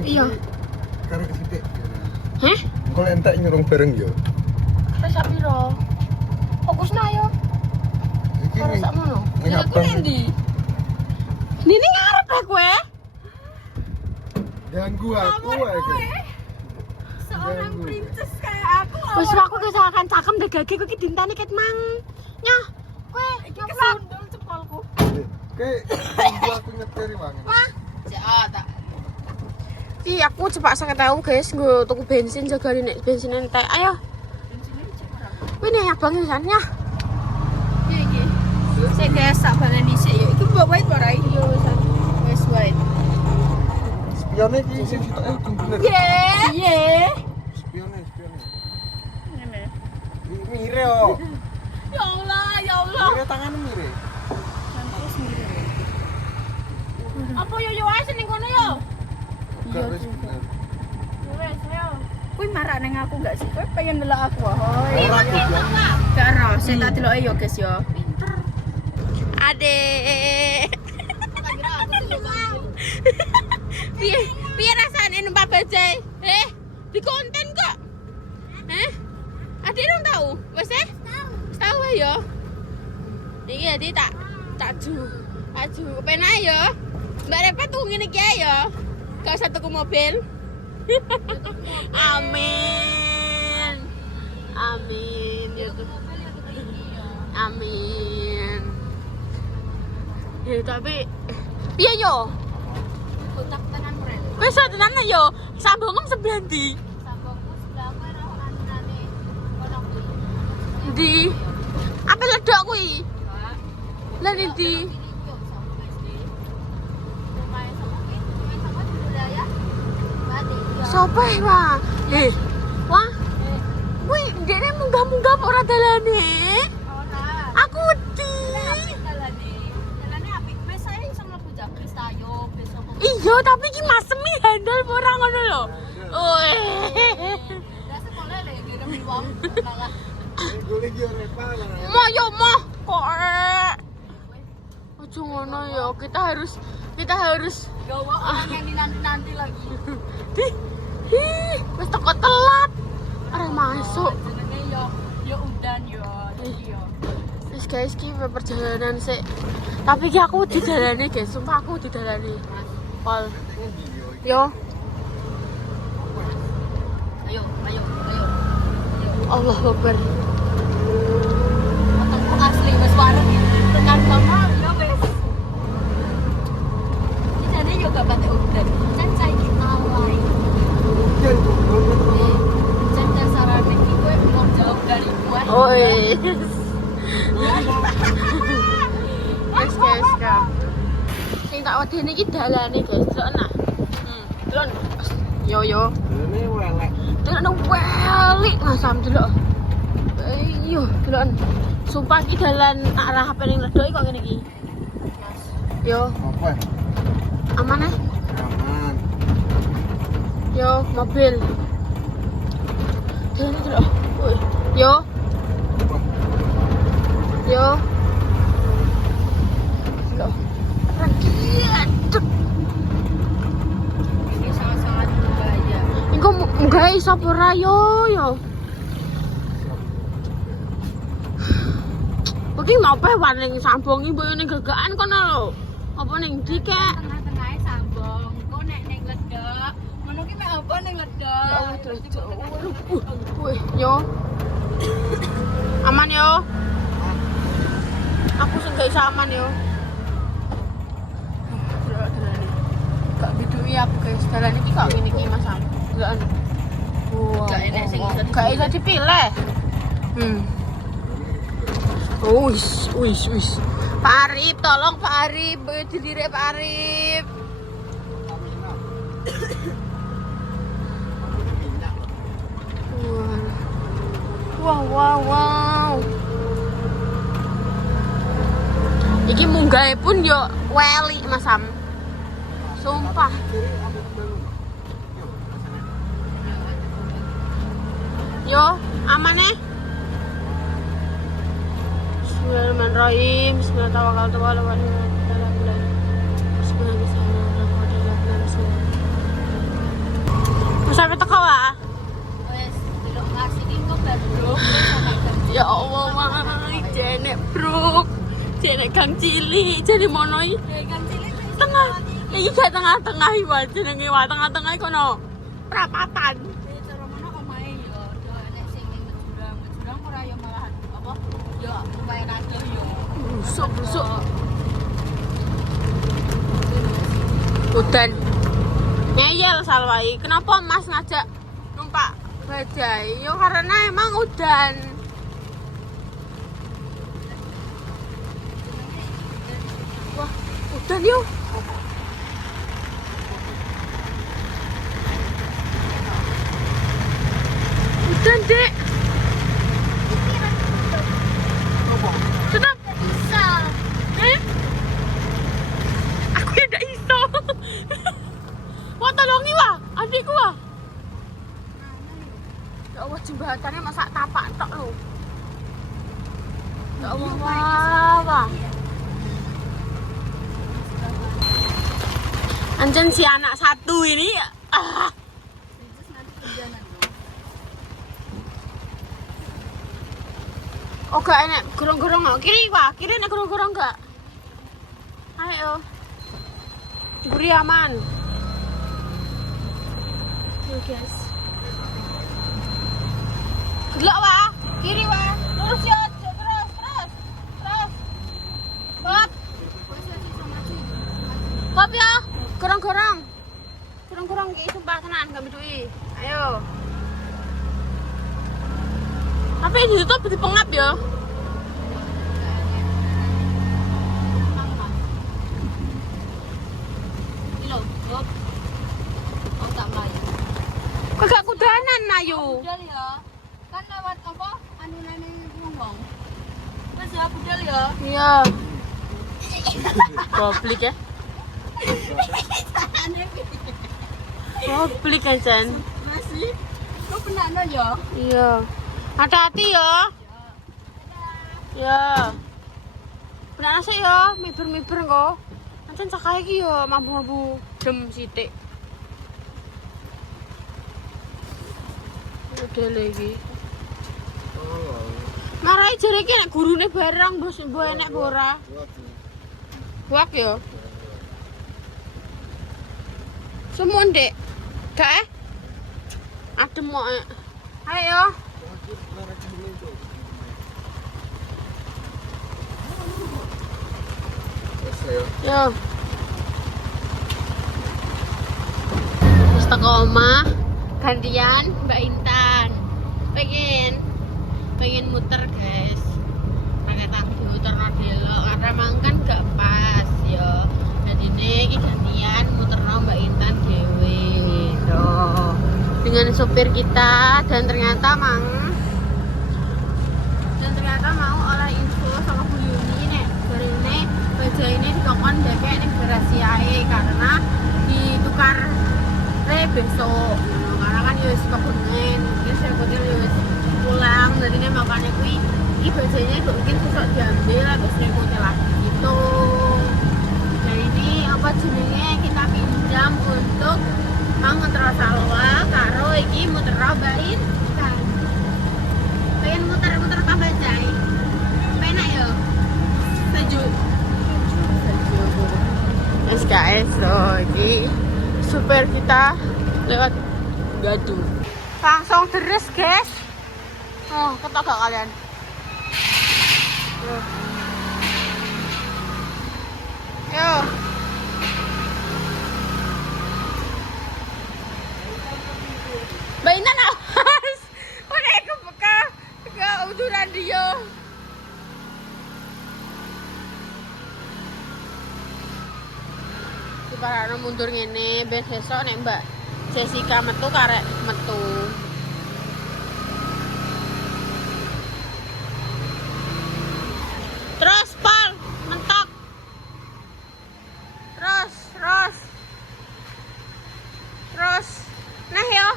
Iya. Karo sithik. Heh? Engko entek nyurung bareng yo. Wis sak piro? Fokusna ayo. Iki Karo sakmono. ning abang. Nini ngarep lah kowe. Ganggu aku ae. Seorang princess kayak aku. Wis aku kesalahan cakem deh gage kowe iki dintani ket mang. Nyah, kowe Iki kesundul cepolku. Kayak ganggu aku nyetir wangi. Tak. Iki aku cepak 50.000 guys, nggo tuku bensin jagane nek bensin entek. Ayo. Kowe nek abang pisan nyah. Piye iki? Saya guys sak bangan dhisik yo. Iki mbok wae ora yo wis wae. Spione iki sing sitoke bener. Piye? Spione. Ngene. Mire yo. Ya Allah. Mire tangan mire. Terus mire. Apa yo wae sing kono yo? Gak wis bener. Wes ayo. Kuwi marah neng aku enggak sih? Kowe pengen ndelok aku ahoy. Ora goblok. Karo sing tak deloke yo guys yo. Adek. Piye rasane numpak bajai? Di konten kok. Adek dong tahu? Wes tahu ya. Iki adi tak aju kepenak ya. Mbak Repet tuh ngene iki ae ya. Gak usah tuku mobil. Amin. Ya tuh. Amin. Ya tapi piye yo? Kontak tenan mren. Wis tenan yo. Sambungem sebelah ndi? Sambungku sebelah kowe ora anane ono kuwi. Ndi? Apa ledok kuwi? Lah ndi? Sopo wah? Wah. Kuwi ndekne munggah-munggah ora dalane. Aku wedi. Dalane apik. Wis ae iso mlebu Jakpis ayo besok. Iya, tapi iki masemi handal ora ngono lho. Oi. Lah sekolah lho ya ngirim wong malah. Golek yo repa. Mo yo mo kok. Ojo ngono yo, kita harus Gawa orang yang dinanti-nanti lagi. Wis teko telat. Ora masuk. Jenenge yo udan yo. Yo. Wis guys, iki perjalanan sik. Tapi iki aku dijalani guys, sumpah aku dijalani. Pol. Yo, Ayo. Allah Akbar. Fotoku asli wis warung tekan mama yo wis. Iki jane yo gak batik udan. Kan saiki awai. Jan dasarane iki kowe mau jauh dari gua. Oi. Guys, Kak. Sing tak wedeni iki dalane, guys. Delok nah. Delok. Yo. Ini welek. Delok welik ngasam delok. Iyo, delok. Sumpah iki dalan nak arah HP ning ledok kok ngene iki. Yo, Apa? aman Aman. Yo, mobil. Delok. Woi. Yo. Loh. Rakyat. Ini sangat-sangat berbahaya. Iku munggah iso apa ora yo. Iki mau pe warning sambung iki mbok ning gegaan kono lho. Apa ning ndi kek? Tengah-tengahnya sambung. Kok nek ning ledok. Ngono ki mek apa ning ledok? Wih, yo. Aman yo. Aku sing gak iso aman yo. Gak bidui aku guys. Dalan iki kok ngene iki Mas Am. Deloken. Gak enek sing iso Gak iso dipilih. Wis. Pak Arif, tolong Pak Arif, dilirik Pak Arif. Wow. Iki munggahe pun yo weli Mas Am. Sumpah. Yo, aman Bismillahirrahmanirrahim. Bismillahirrahmanirrahim. Sampai teko wae. Wes, delok ngasih iki kok baru. Ya Allah, Mai, jenek bruk. Jenek Gang Cilik, jane monoi. Gang cilik Tengah. Iki gak tengah-tengah iki wae jenenge wae tengah-tengah kono. Perapatan. cara mana omahe yo, do enek sing ning jurang ora yo malahan apa? Yo lumayan akeh yo. Busuk. Udan. Ngeyel Salwai. Kenapa Mas ngajak numpak bajai? Yo karena emang udan. Wah, udan yo. Udan, Dek. Tetap bisa. Aku ya ndak iso. Wah, tolongi wah, adikku wah. Ya Allah, jembatannya masa tapak tok lho. Ya Allah, wah. Anjen si anak satu ini Oh gak enak gorong-gorong nggak? Kiri wah, kiri enak gorong-gorong gak? Ayo diberi aman. Yo guys, gelak wah, kiri wah, lurus ya, terus Bob ya, gorong-gorong ki sumpah tenan gak bedui. Ayo. Tapi di situ di pengap ya. Kagak kudanan Ayu. Budal ya. Kan lewat apa? Anunane ngomong. Wes ya budal ya. Iya. Publik ya. Publik kan. Masih. Kok penakno ya? Iya. Hati-hati ya. Ya. Benar sih ya, miber-miber kok. Ancen cakahe iki ya mambu-mambu dem sithik. Udah lagi. Marai jare iki nek gurune barang bos mbok enek apa ora? Wak ya. Semua Dek. Gak adem kok. Ayo. Yo. Wis teko omah, gantian Mbak Intan. Pengen muter, guys. Pakai tangki muter delok karena mangkan gak pas yo. Jadi iki gantian muterno Mbak Intan dhewe. Tuh. Dengan sopir kita dan ternyata mau oleh info sama Bu Yuni nek jarine baja ini dikokon depek ning garasi ae karena ditukar besok. Karena kan wis kebengen, wis repotnya wis pulang. Jadi makanya kuwi iki bajanya mungkin besok diambil terus repote lagi gitu. Nah ini apa jenenge kita pinjam untuk mau ngetero Salwa karo iki mutero bain kan. Pengen muter-muter apa bajai? Penak yo. Sejuk. Yes guys, so ini super kita lewat Gadu. Langsung deres guys. Oh, ketok gak kalian? Yo. Mbak Intan awas. Udah aku ke uduran dia. Parano mundur ngene ben sesuk nek Mbak Jessica metu karek metu. Terus pal mentok. Terus. Nah yo.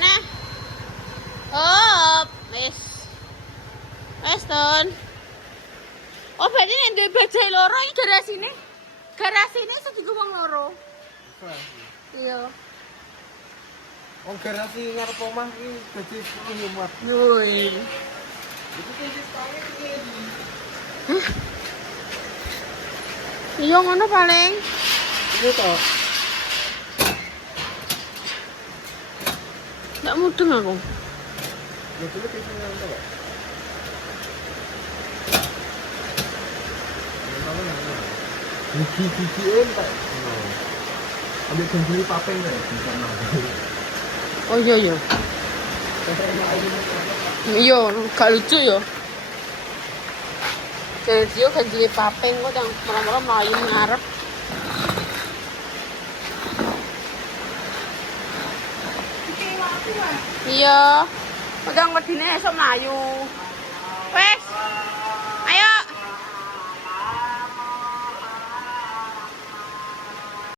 Nah. Hop, wes. Weston. Oh, berarti nek duwe bajai loro iki garasine. Garasine iso dienggo wong loro. Iya. Wong garasi ngarep omah iki dadi 10 muat. Woi. Itu wis paling iki. Iya ngono paling. Ini toh. Nggak mudeng aku. Ya dulu kita nyantai kok. Gigi entek. Ambil jembuli papeng ya bisa nang. Oh iya iya. Iya, gak lucu ya. Jadi dia ganti papeng kok yang malam-malam melayu ngarep. Iya. Udah ngerti nih esok melayu.